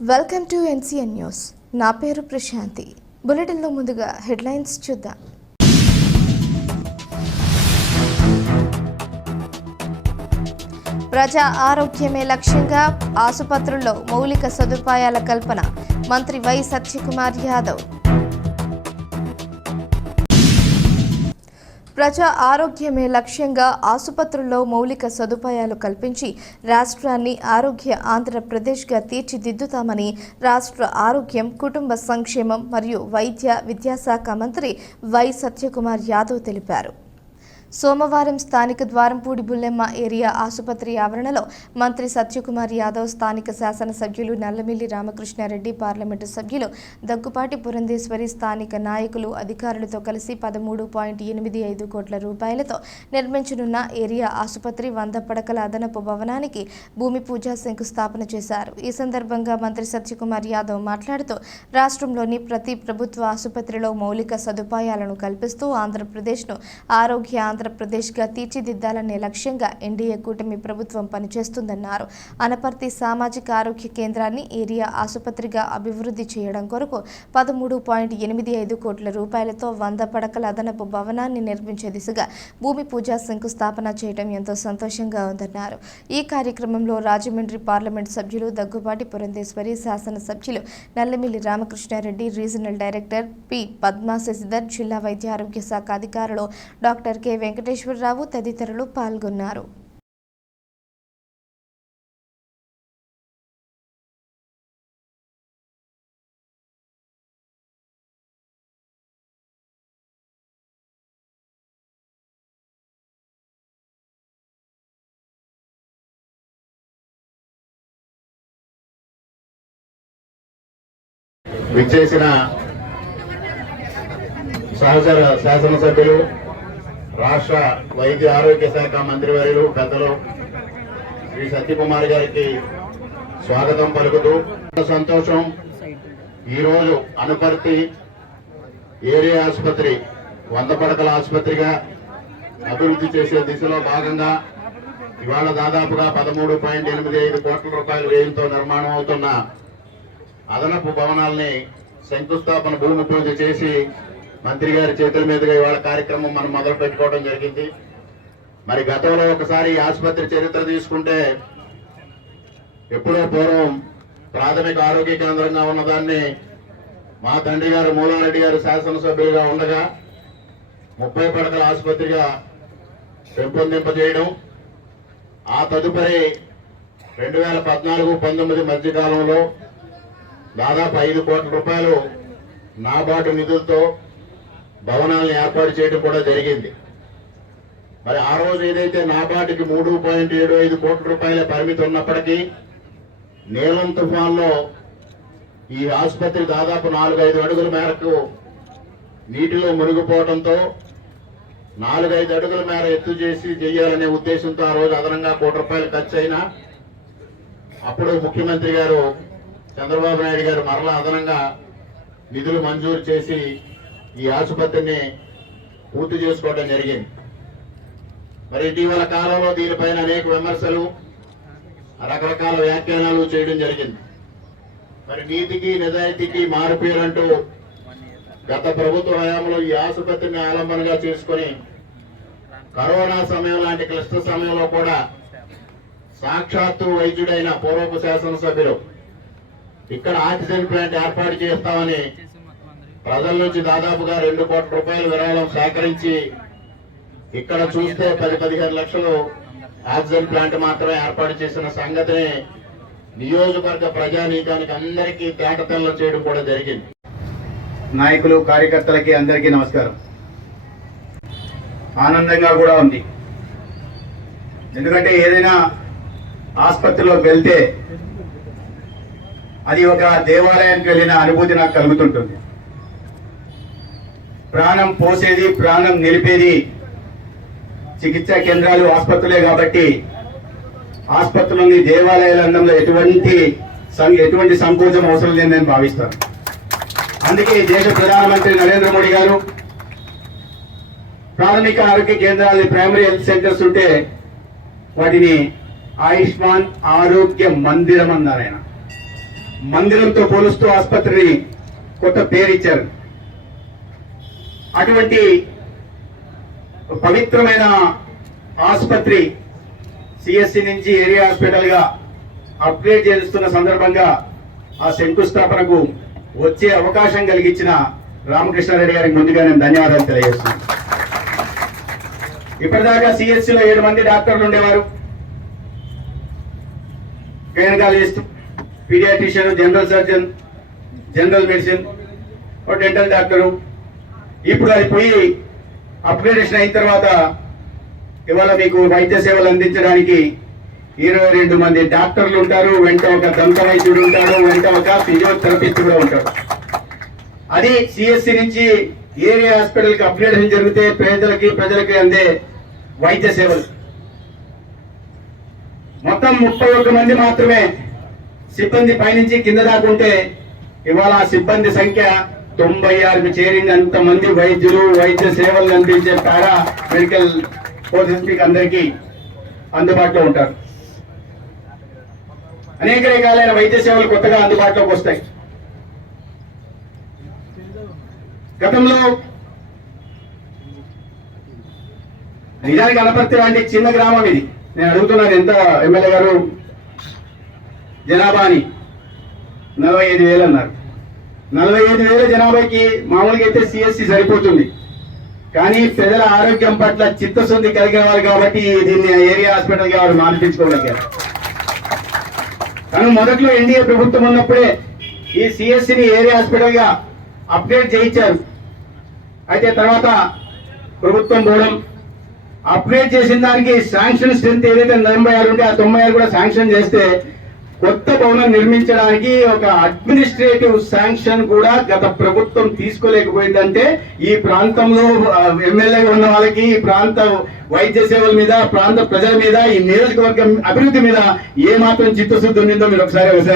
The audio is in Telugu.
Welcome to NCN news. నా పేరు ప్రశాంతి. బులెటిన్లో ముందుగా హెడ్లైన్స్ చూద్దాం. ప్రజా ఆరోగ్యమే లక్ష్యంగా ఆసుపత్రుల్లో మౌలిక సదుపాయాల కల్పన. మంత్రి వై సత్యకుమార్ యాదవ్. ప్రజా ఆరోగ్యమే లక్ష్యంగా ఆసుపత్రుల్లో మౌలిక సదుపాయాలు కల్పించి రాష్ట్రాన్ని ఆరోగ్య ఆంధ్రప్రదేశ్గా తీర్చిదిద్దుతామని రాష్ట్ర ఆరోగ్యం, కుటుంబ సంక్షేమం మరియు వైద్య విద్యాశాఖ మంత్రి వై సత్యకుమార్ యాదవ్ తెలిపారు. సోమవారం స్థానిక ద్వారంపూడి బుల్లెమ్మ ఏరియా ఆసుపత్రి ఆవరణలో మంత్రి సత్యకుమార్ యాదవ్, స్థానిక శాసనసభ్యులు నల్లమిల్లి రామకృష్ణారెడ్డి, పార్లమెంటు సభ్యులు దగ్గుపాటి పురంధేశ్వరి, స్థానిక నాయకులు, అధికారులతో కలిసి 13.85 కోట్ల రూపాయలతో నిర్మించనున్న ఏరియా ఆసుపత్రి 100 పడకల అదనపు భవనానికి భూమి పూజ శంకుస్థాపన చేశారు. ఈ సందర్భంగా మంత్రి సత్యకుమార్ యాదవ్ మాట్లాడుతూ రాష్ట్రంలోని ప్రతి ప్రభుత్వ ఆసుపత్రిలో మౌలిక సదుపాయాలను కల్పిస్తూ ఆంధ్రప్రదేశ్ను ఆంధ్రప్రదేశ్గా తీర్చిదిద్దాలనే లక్ష్యంగా ఎన్డీఏ కూటమి ప్రభుత్వం పనిచేస్తుందన్నారు. అనపర్తి సామాజిక ఆరోగ్య కేంద్రాన్ని ఏరియా ఆసుపత్రిగా అభివృద్ధి చేయడం కొరకు 13.85 కోట్ల రూపాయలతో 100 పడకల అదనపు భవనాన్ని నిర్మించే దిశగా భూమి పూజ శంకుస్థాపన చేయడం ఎంతో సంతోషంగా ఉందన్నారు. ఈ కార్యక్రమంలో రాజమండ్రి పార్లమెంట్ సభ్యులు దగ్గుపాటి పురంధేశ్వరి, శాసనసభ్యులు Nallamilli Ramakrishna Reddy, regional director P Padma Sasidhar, జిల్లా వైద్య ఆరోగ్య శాఖ అధికారులు డాక్టర్ కె వెంకటేశ్వరరావు తదితరులు పాల్గొన్నారు. విచ్చేసిన సహచర శాసనసభ్యులు, రాష్ట్ర వైద్య ఆరోగ్య శాఖ మంత్రివర్యులు పెద్దలు శ్రీ సత్యకుమార్ గారికి స్వాగతం పలుకుతూ సంతోషం. ఈరోజు అనపర్తి ఏరియా ఆసుపత్రి 100 పడకల ఆసుపత్రిగా అభివృద్ధి చేసే దిశలో భాగంగా ఇవాళ దాదాపుగా 13.85 కోట్ల రూపాయల వ్యయంతో నిర్మాణం అవుతున్న అదనపు భవనాల్ని శంకుస్థాపన భూమి పూజ చేసి మంత్రి గారి చేతుల మీదుగా ఇవాళ కార్యక్రమం మనం మొదలు పెట్టుకోవడం జరిగింది. మరి గతంలో ఒకసారి ఈ ఆసుపత్రి చరిత్ర తీసుకుంటే ఎప్పుడో పూర్వం ప్రాథమిక ఆరోగ్య కేంద్రంగా ఉన్నదాన్ని మా తండ్రి గారు మూలారెడ్డి గారు శాసనసభ్యులుగా ఉండగా 30 పడకల ఆసుపత్రిగా పెంపొందింపజేయడం, ఆ తదుపరి 2014-19 మధ్యకాలంలో దాదాపు 5 కోట్ల రూపాయలు నాబార్డు నిధులతో భవనాలను ఏర్పాటు చేయడం కూడా జరిగింది. మరి ఆ రోజు ఏదైతే నాబార్డుకి 3.75 కోట్ల రూపాయల పరిమితి ఉన్నప్పటికీ నీలం తుఫాన్లో ఈ ఆసుపత్రి దాదాపు 4-5 అడుగుల మేరకు నీటిలో మునిగిపోవడంతో 4-5 అడుగుల మేర ఎత్తు చేసి చేయాలనే ఉద్దేశంతో ఆ రోజు అదనంగా 1 కోటి రూపాయలు ఖర్చు అయినా అప్పుడు ముఖ్యమంత్రి గారు చంద్రబాబు నాయుడు గారు మరలా అదనంగా నిధులు మంజూరు చేసి ఈ ఆసుపత్రిని పూర్తి చేసుకోవడం జరిగింది. మరి ఇటీవల కాలంలో దీనిపైన అనేక విమర్శలు, రకరకాల వ్యాఖ్యానాలు చేయడం జరిగింది. మరి నీతికి నిజాయితీకి మారుపేరంటూ గత ప్రభుత్వ హయాంలో ఈ ఆసుపత్రిని ఆలంబనగా చేసుకుని కరోనా సమయం లాంటి క్లిష్ట సమయంలో కూడా సాక్షాత్తు వైద్యుడైన పూర్వపు శాసనసభ్యులు ఇక్కడ ఆక్సిజన్ ప్లాంట్ ఏర్పాటు చేస్తామని ప్రజల నుంచి దాదాపుగా 2 కోట్ల రూపాయల విరాళం సేకరించి ఇక్కడ చూస్తే 10-15 లక్షలు ఆక్సిజన్ ప్లాంట్ మాత్రమే ఏర్పాటు చేసిన సంగతిని నియోజకవర్గ ప్రజానీకానికి అందరికీ తేటతెల్లం చేయడం కూడా జరిగింది. నాయకులు, కార్యకర్తలకి అందరికీ నమస్కారం. ఆనందంగా కూడా ఉంది. ఎందుకంటే ఏదైనా ఆసుపత్రిలోకి వెళ్తే అది ఒక దేవాలయానికి వెళ్ళిన అనుభూతి నాకు కలుగుతుంటుంది. ప్రాణం పోసేది, ప్రాణం నిలిపేది చికిత్సా కేంద్రాలు, ఆసుపత్రులే కాబట్టి ఆసుపత్రులని దేవాలయాల అందంలో ఎటువంటి సంకోచం అవసరం లేదని నేను భావిస్తాను. అందుకే దేశ ప్రధానమంత్రి నరేంద్ర మోడీ గారు ప్రాథమిక ఆరోగ్య కేంద్రాలని, ప్రైమరీ హెల్త్ సెంటర్స్ ఉంటే వాటిని ఆయుష్మాన్ ఆరోగ్య మందిరం అన్నారు ఆయన. మందిరంతో పోలుస్తూ ఆసుపత్రిని కొత్త పేరు ఇచ్చారు. అటువంటి పవిత్రమైన ఆసుపత్రి సిఎస్సి నుంచి ఏరియా హాస్పిటల్ గా అప్గ్రేడ్ చేస్తున్న సందర్భంగా ఆ శంకుస్థాపనకు వచ్చే అవకాశం కలిగించిన రామకృష్ణారెడ్డి గారికి ముందుగా నేను ధన్యవాదాలు తెలియజేస్తున్నాను. ఇప్పటిదాకా సిఎస్సిలో 7 మంది డాక్టర్లు ఉండేవారు. Gynaecologist, paediatrician, general surgeon, general medicine, dental doctor. ఇప్పుడు అది పోయి అప్గ్రేడేషన్ అయిన తర్వాత ఇవాళ మీకు వైద్య సేవలు అందించడానికి 22 మంది డాక్టర్లు ఉంటారు. వెంట ఒక దంత వైద్యుడు ఉంటాడు, వెంట ఒక ఫిజియోథెరపిస్ట్ కూడా ఉంటాడు. అది సిఎస్సి నుంచి ఏరియా హాస్పిటల్ కి అప్గ్రేడేషన్ జరిగితే ప్రజలకి అందే వైద్య సేవలు. మొత్తం 31 మంది మాత్రమే సిబ్బంది పైనుంచి కింద దాకుంటే ఇవాళ ఆ సిబ్బంది సంఖ్య 96కు చేరింది. అంతమంది వైద్యులు, వైద్య సేవలు అందించే పారా మెడికల్ పోలీస్ అందరికీ అందుబాటులో ఉంటారు. అనేక రకాలైన వైద్య సేవలు కొత్తగా అందుబాటులోకి వస్తాయి. గతంలో నిజానికి అనపర్తి లాంటి చిన్న గ్రామం ఇది. నేను అడుగుతున్నాను ఎంత ఎమ్మెల్యే గారు జనాభా అని. 45,000 అన్నారు. 45,000 జనాభాకి మామూలుగా అయితే సిఎస్సి సరిపోతుంది. కానీ ప్రజల ఆరోగ్యం పట్ల చిత్తశుద్ధి కలిగిన వారు కాబట్టి దీన్ని ఏరియా హాస్పిటల్ గా వారు మార్పించుకోగలిగారు. కానీ మొదట్లో ఎన్డీఏ ప్రభుత్వం ఉన్నప్పుడే ఈ సిఎస్సిని ఏరియా హాస్పిటల్ గా అప్గ్రేడ్ చేయించారు. అయితే తర్వాత ప్రభుత్వం పోవడం, అప్గ్రేడ్ చేసిన దానికి శాంక్షన్ స్ట్రెంత్ ఏదైతే 96 ఉంటే ఆ 96 కూడా శాంక్షన్ చేస్తే కొత్త భవనం నిర్మించడానికి ఒక అడ్మినిస్ట్రేటివ్ శాంక్షన్ కూడా గత ప్రభుత్వం తీసుకోలేకపోయిందంటే ఈ ప్రాంతంలో ఎమ్మెల్యేగా ఉన్న వాళ్ళకి, ఈ ప్రాంత వైద్య సేవల మీద, ప్రాంత ప్రజల మీద, ఈ నియోజకవర్గం అభివృద్ధి మీద ఏ మాత్రం చిత్తశుద్ధి ఉండిందో మీరు ఒకసారి